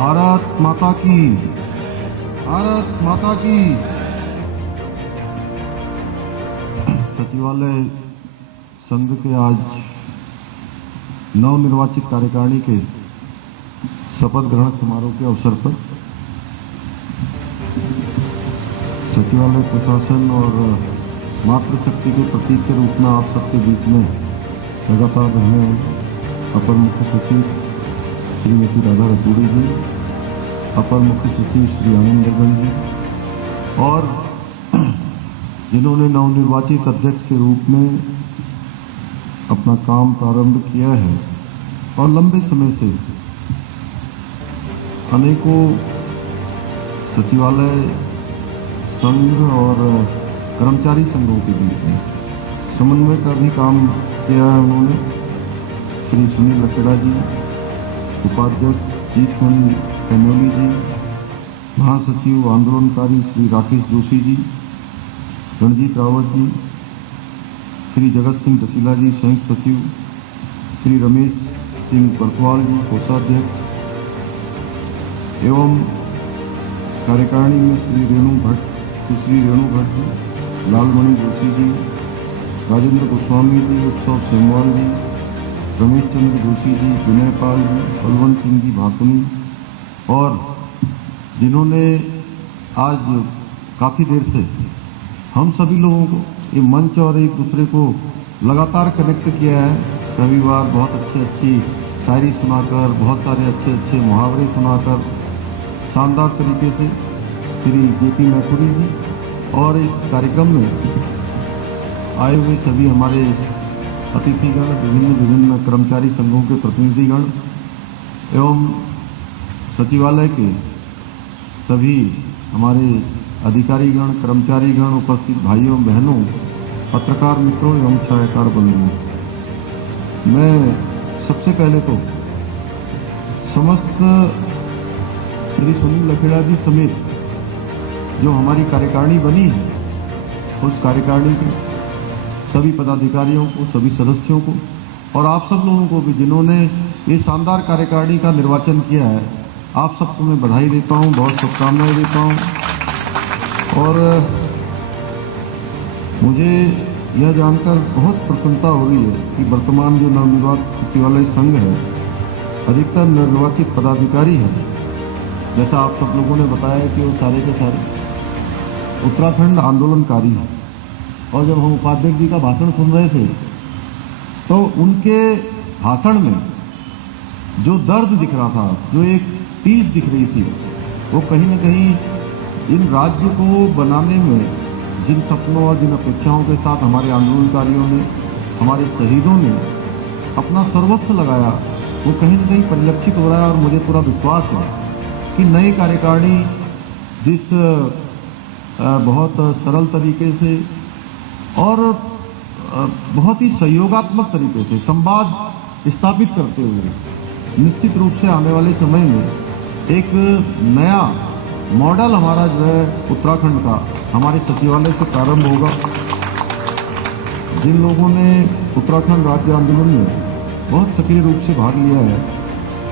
भारत माता की, भारत माता की। सचिवालय संघ के आज नवनिर्वाचित कार्यकारिणी के शपथ ग्रहण समारोह के अवसर पर सचिवालय प्रशासन और मातृशक्ति के प्रतीक के रूप में आप सबके बीच में लगातार रहने अपर मुख्य सचिव श्रीमती राधा रतूड़ी जी, अपर मुख्य सचिव श्री आनंद मर्दन जी और जिन्होंने नवनिर्वाचित अध्यक्ष के रूप में अपना काम प्रारंभ किया है और लंबे समय से अनेकों सचिवालय संघ और कर्मचारी संघों के बीच में समन्वय का भी काम किया है उन्होंने। श्री सुनील लखेड़ा जी, उपाध्यक्ष जीतचंद कैन्योली जी, महासचिव आंदोलनकारी श्री राकेश जोशी जी, रणजीत रावत जी, श्री जगत सिंह दसीला जी संयुक्त सचिव, श्री रमेश सिंह बरतवाल जी कोषाध्यक्ष एवं कार्यकारिणी में श्री रेणु भट्ट जी, लालमणि जोशी जी, राजेंद्र गोस्वामी जी, उत्सव सेमवाल जी, रमेश चंद्र जोशी जी, विनय पाल जी, बलवंत सिंह जी भाकुनी और जिन्होंने आज काफी देर से हम सभी लोगों को ये मंच और एक दूसरे को लगातार कनेक्ट किया है। रविवार बहुत अच्छी शायरी सुनाकर, बहुत सारे अच्छे मुहावरे सुनाकर शानदार तरीके से श्री जेपी मैथुरी जी और इस कार्यक्रम में आए हुए सभी हमारे अतिथिगण, विभिन्न कर्मचारी संघों के प्रतिनिधिगण एवं सचिवालय के सभी हमारे अधिकारीगण, कर्मचारीगण, उपस्थित भाइयों बहनों, पत्रकार मित्रों एवं छायाकार बंधुओं, मैं सबसे पहले तो समस्त श्री सुनील लखेड़ा जी समेत जो हमारी कार्यकारिणी बनी है उस कार्यकारिणी के सभी पदाधिकारियों को, सभी सदस्यों को और आप सब लोगों को भी जिन्होंने ये शानदार कार्यकारिणी का निर्वाचन किया है, आप सबको मैं बधाई देता हूं, बहुत शुभकामनाएं देता हूं। और मुझे यह जानकर बहुत प्रसन्नता हो रही है कि वर्तमान जो नवनिर्वाचित सचिवालय संघ है, अधिकतर नवनिर्वाचित पदाधिकारी है। जैसा आप सब लोगों ने बताया कि वो सारे के सारे उत्तराखंड आंदोलनकारी हैं और जब हम उपाध्यक्ष जी का भाषण सुन रहे थे तो उनके भाषण में जो दर्द दिख रहा था, जो एक पीस दिख रही थी, वो कहीं न कहीं इन राज्य को बनाने में जिन सपनों और जिन अपेक्षाओं के साथ हमारे आंदोलनकारियों ने, हमारे शहीदों ने अपना सर्वस्व लगाया, वो कहीं न कहीं परिलक्षित हो रहा है। और मुझे पूरा विश्वास है कि नई कार्यकारिणी जिस बहुत सरल तरीके से और बहुत ही सहयोगात्मक तरीके से संवाद स्थापित करते हुए निश्चित रूप से आने वाले समय में एक नया मॉडल हमारा जो है उत्तराखंड का हमारे सचिवालय से प्रारंभ होगा। जिन लोगों ने उत्तराखंड राज्य आंदोलन में बहुत सक्रिय रूप से भाग लिया है,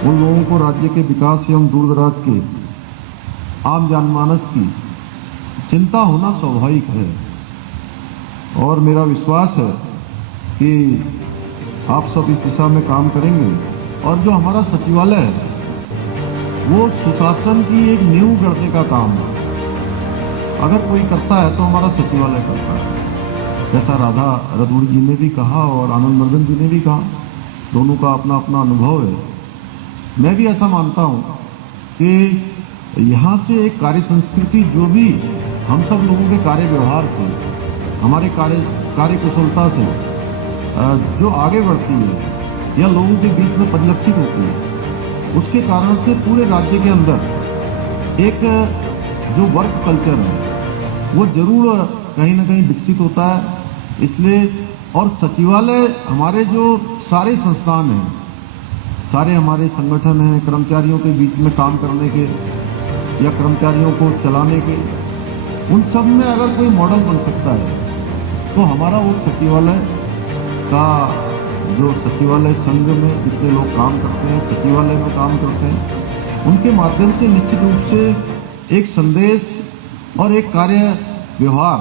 उन लोगों को राज्य के विकास एवं दूरदराज के आम जनमानस की चिंता होना स्वाभाविक है और मेरा विश्वास है कि आप सब इस दिशा में काम करेंगे। और जो हमारा सचिवालय है वो सुशासन की एक नींव गढ़ने का काम है। अगर कोई करता है तो हमारा सचिवालय करता है। जैसा राधा रतूड़ी जी ने भी कहा और आनंद मर्दन जी ने भी कहा, दोनों का अपना अपना अनुभव है। मैं भी ऐसा मानता हूं कि यहाँ से एक कार्य संस्कृति जो भी हम सब लोगों के कार्य व्यवहार से, हमारे कार्य कुशलता से जो आगे बढ़ती है या लोगों के बीच में परिलक्षित होती है, उसके कारण से पूरे राज्य के अंदर एक जो वर्क कल्चर है वो जरूर कहीं ना कहीं विकसित होता है। इसलिए और सचिवालय हमारे जो सारे संस्थान हैं, सारे हमारे संगठन हैं, कर्मचारियों के बीच में काम करने के या कर्मचारियों को चलाने के, उन सब में अगर कोई मॉडल बन सकता है तो हमारा वो सचिवालय का जो सचिवालय संघ में जितने लोग काम करते हैं, सचिवालय में काम करते हैं, उनके माध्यम से निश्चित रूप से एक संदेश और एक कार्य व्यवहार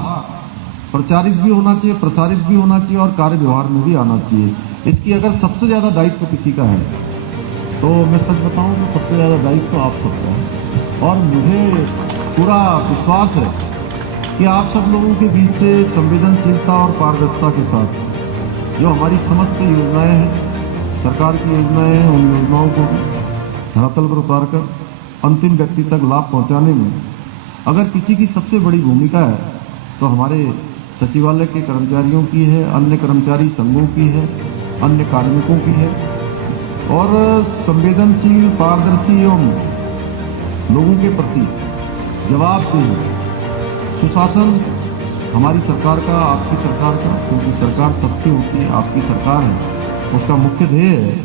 प्रचारित भी होना चाहिए, प्रसारित भी होना चाहिए और कार्य व्यवहार में भी आना चाहिए। इसकी अगर सबसे ज्यादा दायित्व किसी का है तो मैं सच बताऊं तो सबसे ज्यादा दायित्व आप सबका है। और मुझे पूरा विश्वास है कि आप सब लोगों के बीच से संवेदनशीलता और पारदर्शिता के साथ जो हमारी समस्त योजनाएं हैं, सरकार की योजनाएं हैं, उन योजनाओं को धरातल पर उतारकर अंतिम व्यक्ति तक लाभ पहुंचाने में अगर किसी की सबसे बड़ी भूमिका है तो हमारे सचिवालय के कर्मचारियों की है, अन्य कर्मचारी संघों की है, अन्य कार्मिकों की है। और संवेदनशील, पारदर्शी एवं लोगों के प्रति जवाबदेह सुशासन हमारी सरकार का, आपकी सरकार का, क्योंकि सरकार सबकी होती है, आपकी सरकार है, उसका मुख्य ध्येय है।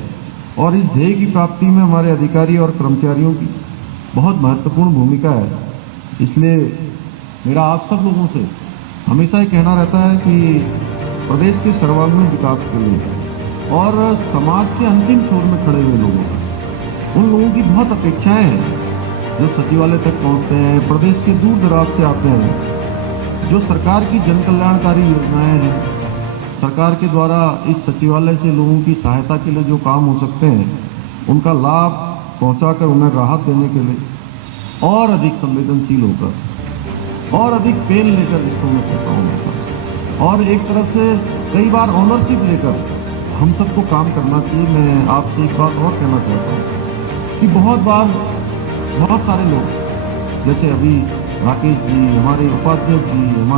और इस ध्येय की प्राप्ति में हमारे अधिकारी और कर्मचारियों की बहुत महत्वपूर्ण भूमिका है। इसलिए मेरा आप सब लोगों से हमेशा ये कहना रहता है कि प्रदेश के सर्वांगीण विकास के लिए और समाज के अंतिम छोर में खड़े हुए लोगों, उन लोगों की बहुत अपेक्षाएं हैं जो सचिवालय तक पहुंचते हैं, प्रदेश के दूर दराज से आते हैं, जो सरकार की जन कल्याणकारी योजनाएं हैं, सरकार के द्वारा इस सचिवालय से लोगों की सहायता के लिए जो काम हो सकते हैं उनका लाभ पहुंचाकर उन्हें राहत देने के लिए और अधिक संवेदनशील होकर और अधिक पेन लेकर, इसको मैं कहता हूँ, और एक तरफ से कई बार ऑनरशिप लेकर हम सबको काम करना चाहिए। मैं आपसे एक बात और कहना चाहता हूँ कि बहुत बार बहुत सारे लोग, जैसे अभी राकेश जी, हमारे उपाध्यक्ष जी, हमारे